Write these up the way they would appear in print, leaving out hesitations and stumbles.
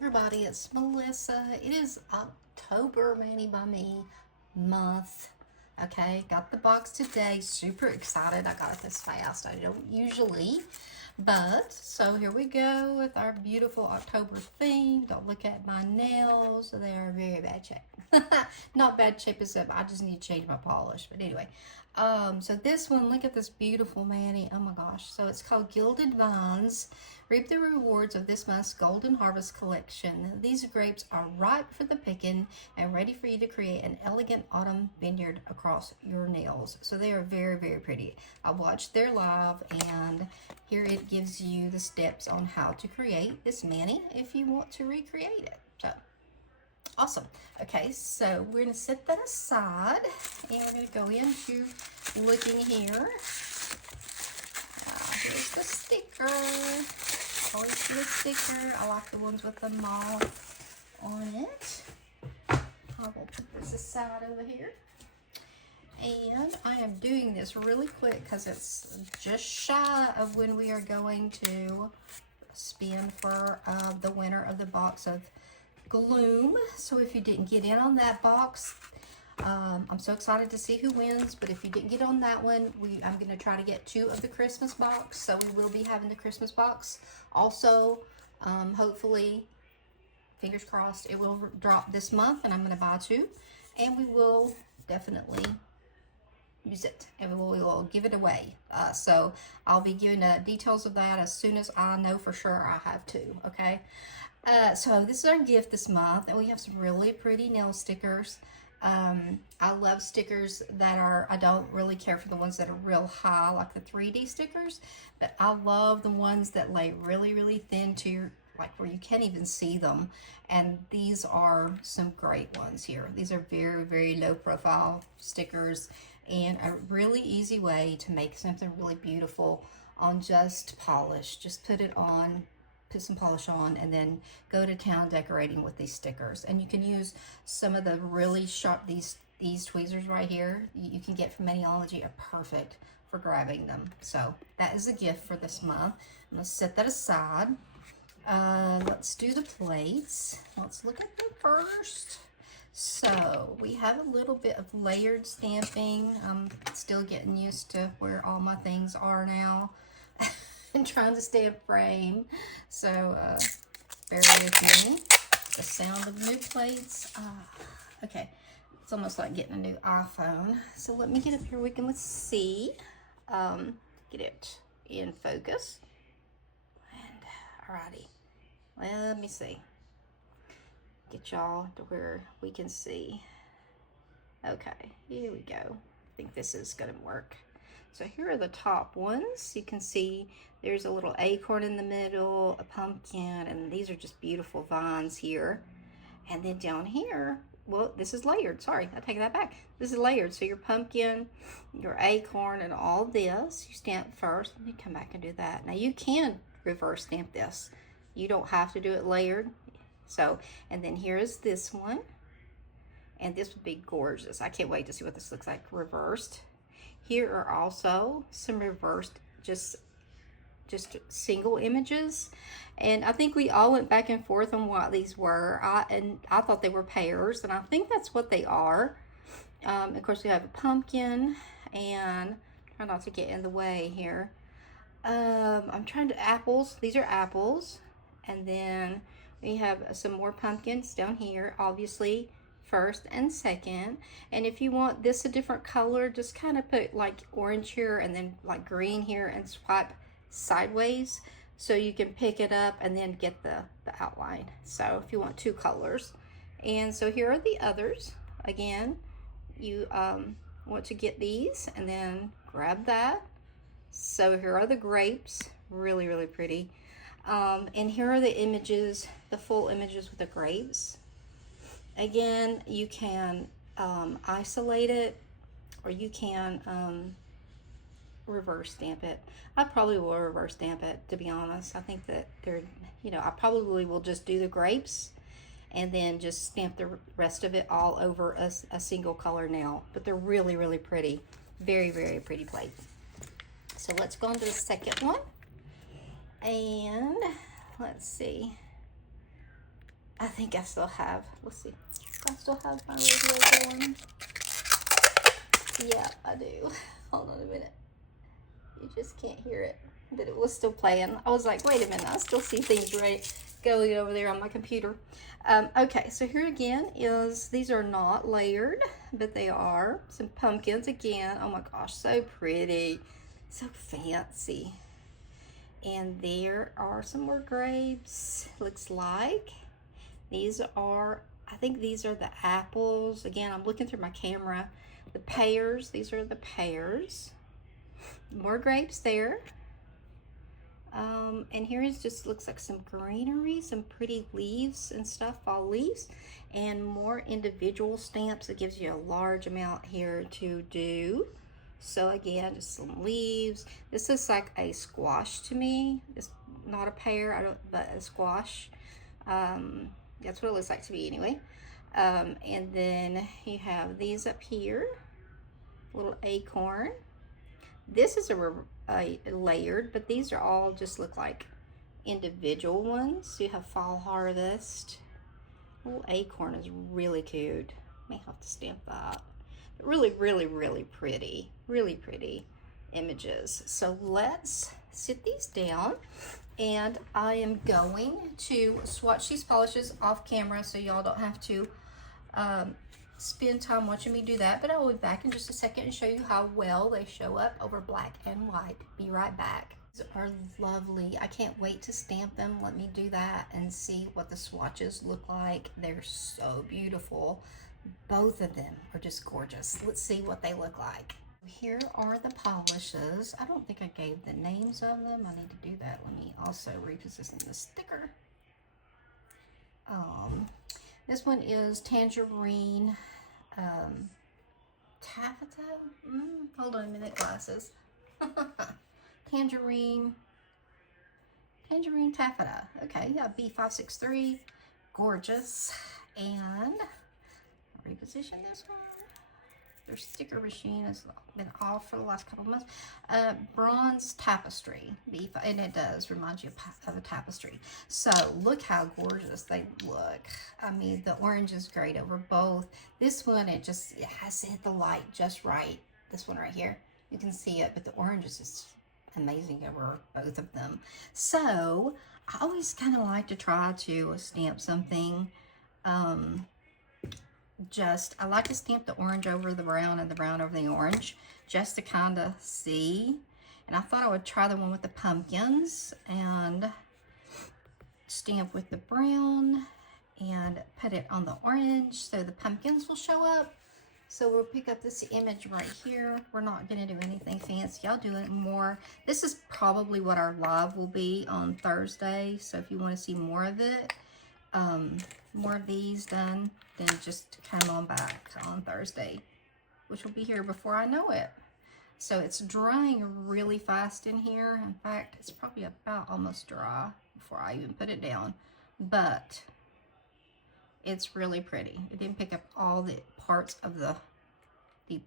Everybody, it's Melissa. It is October, Manny by me month. Okay, got the box today. Super excited. I got it this fast. I don't usually, but so here we go with our beautiful October theme. Don't look at my nails. They are very bad shape. Not bad shape, except I just need to change my polish. But anyway, so this one, look at this beautiful Manny. Oh my gosh. So it's called Gilded Vines. Reap the rewards of this month's Golden Harvest collection. These grapes are ripe for the picking and ready for you to create an elegant autumn vineyard across your nails. So they are very, very pretty. I watched their live, and here it gives you the steps on how to create this Manny if you want to recreate it. So awesome. Okay, so we're going to set that aside, and we're going to go into looking here. Here's the sticker. Always see a sticker. I like the ones with the moth on it. I will put this aside over here. And I am doing this really quick because it's just shy of when we are going to spin for the winner of the box of Gloom. So if you didn't get in on that box, I'm so excited to see who wins, but if you didn't get on that one, I'm going to try to get 2 of the Christmas box, so we will be having the Christmas box. Also, hopefully, fingers crossed, it will drop this month, and I'm going to buy 2, and we will definitely use it, and we will give it away. So I'll be giving details of that as soon as I know for sure I have 2, okay? So this is our gift this month, and we have some really pretty nail stickers. I love stickers that I don't really care for the ones that are real high, like the 3D stickers, but I love the ones that lay really, really thin to your, like where you can't even see them. And these are some great ones here. These are very, very low profile stickers, and a really easy way to make something really beautiful on just polish. Just put it on, put some polish on, and then go to town decorating with these stickers. And you can use some of the really sharp, these tweezers right here, you can get from Maniology, are perfect for grabbing them. So that is a gift for this month. I'm gonna set that aside. Let's do the plates. Let's look at them first. So we have a little bit of layered stamping. I'm still getting used to where all my things are now. And trying to stay in frame, so bear with me. The sound of new plates. Okay, it's almost like getting a new iPhone. So let me get up here. Let's see. Get it in focus. And alrighty, let me see. Get y'all to where we can see. Okay, here we go. I think this is gonna work. So here are the top ones. You can see there's a little acorn in the middle, a pumpkin, and these are just beautiful vines here. And then down here, well, this is layered. Sorry, I take that back. This is layered. So your pumpkin, your acorn, and all this, you stamp first. Let me come back and do that. Now you can reverse stamp this. You don't have to do it layered. So, and then here is this one. And this would be gorgeous. I can't wait to see what this looks like reversed. Here are also some reversed, just single images, and I think we all went back and forth on what these were. I thought they were pairs, and I think that's what they are. Of course, we have a pumpkin, and try not to get in the way here. I'm trying to apples. These are apples, and then we have some more pumpkins down here, obviously first and second. And if you want this a different color, just kind of put like orange here and then like green here and swipe sideways so you can pick it up and then get the outline. So if you want 2 colors. And so here are the others. Again, you want to get these and then grab that. So here are the grapes, really, really pretty. And here are the images, the full images with the grapes. Again, you can isolate it, or you can reverse stamp it. I probably will reverse stamp it, to be honest. I think that I probably will just do the grapes and then just stamp the rest of it all over a single color nail. But they're really, really pretty. Very, very pretty plate. So let's go on to the second one. And let's see. I think I still have, let's see, I still have my radio going. Yeah, I do. Hold on a minute. You just can't hear it, but it was still playing. I was like, wait a minute, I still see things right going over there on my computer. Okay, so here again is, these are not layered, but they are some pumpkins again. Oh my gosh, so pretty, so fancy. And there are some more grapes, looks like. These are, I think these are the apples. Again, I'm looking through my camera. The pears, these are the pears. More grapes there. And here is just looks like some greenery, some pretty leaves and stuff, fall leaves, and more individual stamps. It gives you a large amount here to do. So again, just some leaves. This is like a squash to me. It's not a pear, but a squash. That's what it looks like to me anyway. And then you have these up here, little acorn. This is a layered, but these are all just look like individual ones. So you have fall harvest. Little acorn is really cute. May have to stamp that. But really, really, really pretty images. So let's sit these down, and I am going to swatch these polishes off camera so y'all don't have to spend time watching me do that, but I will be back in just a second and show you how well they show up over black and white. Be right back. These are lovely. I can't wait to stamp them. Let me do that and see what the swatches look like. They're so beautiful. Both of them are just gorgeous. Let's see what they look like. Here are the polishes. I don't think I gave the names of them. I need to do that. Let me also reposition the sticker. This one is Tangerine Taffeta. Hold on a minute, glasses. Tangerine Taffeta. Okay, yeah, B563. Gorgeous. And I'll reposition this one. Their sticker machine has been off for the last couple of months. Bronze Tapestry, and it does remind you of a tapestry. So look how gorgeous they look. I mean, the orange is great over both. This one, it has to hit the light just right. This one right here, you can see it, but the orange is just amazing over both of them. So I always kind of like to try to stamp something. I like to stamp the orange over the brown and the brown over the orange, just to kind of see. And I thought I would try the one with the pumpkins and stamp with the brown and put it on the orange so the pumpkins will show up. So we'll pick up this image right here. We're not going to do anything fancy. I'll do it more. This is probably what our live will be on Thursday. So if you want to see more of it, more of these done, then just come on back on Thursday, which will be here before I know it. So it's drying really fast in here. In fact, it's probably about almost dry before I even put it down, but it's really pretty. It didn't pick up all the parts of the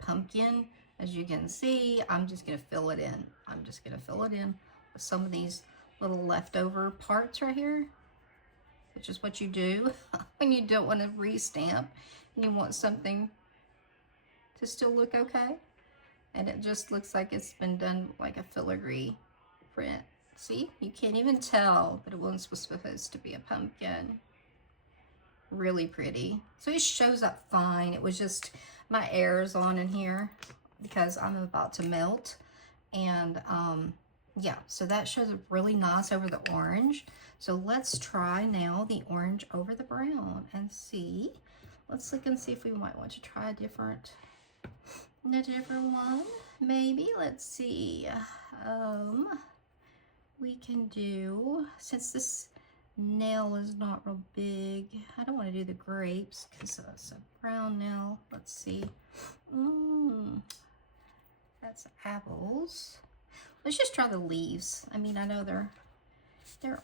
pumpkin. As you can see, I'm just gonna fill it in. I'm just gonna fill it in with some of these little leftover parts right here, which is what you do when you don't want to restamp and you want something to still look okay. And it just looks like it's been done like a filigree print. See, you can't even tell that it was supposed to be a pumpkin. Really pretty. So it shows up fine. It was just my air's on in here because I'm about to melt. And yeah, so that shows up really nice over the orange. So let's try now the orange over the brown and see. Let's look and see if we might want to try a different one. Maybe, let's see. We can do, since this nail is not real big, I don't want to do the grapes because it's a brown nail. Let's see. That's apples. Let's just try the leaves. I mean, I know they're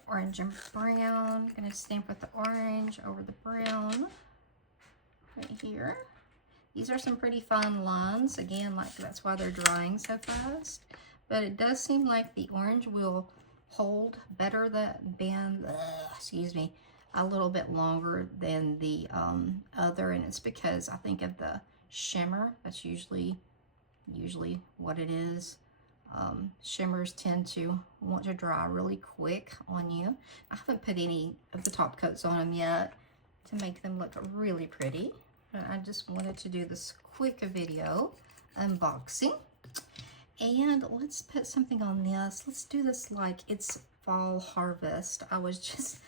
orange and brown. I'm gonna stamp with the orange over the brown right here. These are some pretty fine lines. Again, like that's why they're drying so fast. But it does seem like the orange will hold better a little bit longer than the other, and it's because I think of the shimmer. That's usually what it is. Shimmers tend to want to dry really quick on you. I haven't put any of the top coats on them yet to make them look really pretty, but I just wanted to do this quick video unboxing. And let's put something on this. Let's do this like it's fall harvest. I was just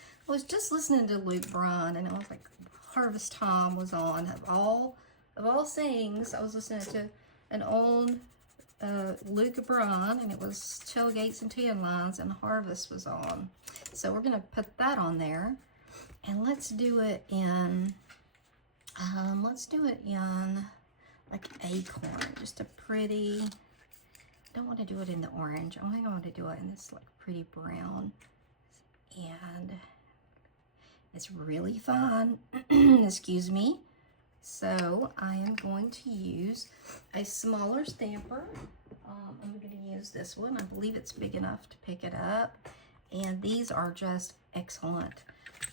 listening to Luke Bryan, and it was like harvest time was on. Of all things, I was listening to an old Luke Bryan, and it was tailgates and tan lines, and harvest was on. So we're gonna put that on there, and let's do it in like acorn, just a pretty. I don't want to do it in the orange. I think I want to do it in this like pretty brown, and it's really fun. Excuse me. So I am going to use a smaller stamper. I'm going to use this one. I believe it's big enough to pick it up, and these are just excellent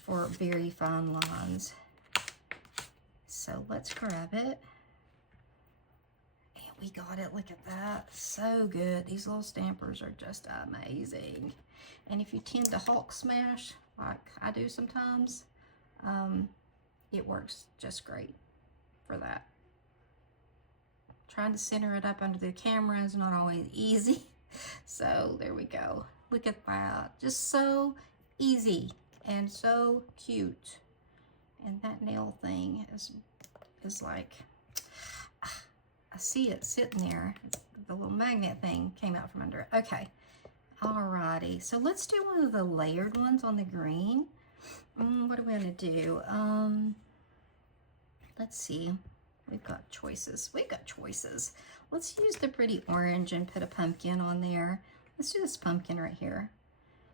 for very fine lines. So let's grab it. We got it. Look at that. So good. These little stampers are just amazing. And if you tend to Hulk smash like I do sometimes, it works just great for that. Trying to center it up under the camera is not always easy. So there we go. Look at that. Just so easy and so cute. And that nail thing is like, I see it sitting there. The little magnet thing came out from under it. Okay, alrighty. So let's do one of the layered ones on the green. What are we gonna do? Let's see. We've got choices. Let's use the pretty orange and put a pumpkin on there. Let's do this pumpkin right here.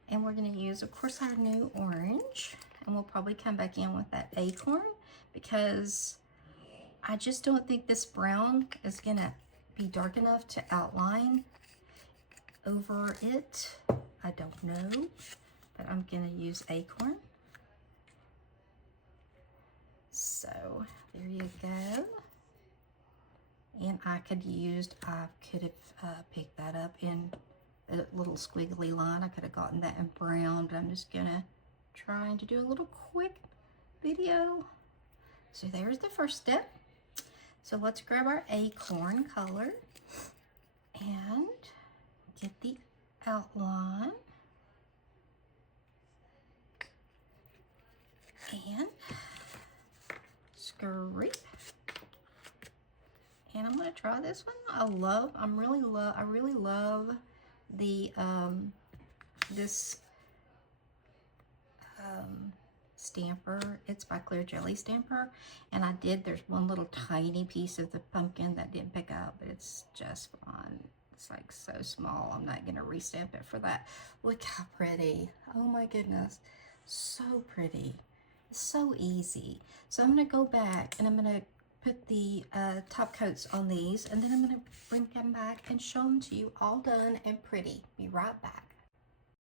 And we're gonna use, of course, our new orange. And we'll probably come back in with that acorn because I just don't think this brown is gonna be dark enough to outline over it. I don't know, but I'm gonna use acorn. So there you go. And I could have picked that up in a little squiggly line. I could have gotten that in brown, but I'm just gonna try to do a little quick video. So there's the first step. So let's grab our acorn color and get the outline. And scrape. And I'm gonna try this one. I really love the this stamper. It's by Clear Jelly Stamper, and there's one little tiny piece of the pumpkin that didn't pick up, but it's just fun. It's like so small. I'm not gonna restamp it for that. Look how pretty. Oh my goodness, so pretty. It's so easy. So I'm gonna go back and I'm gonna put the top coats on these, and then I'm gonna bring them back and show them to you all done and pretty. Be right back.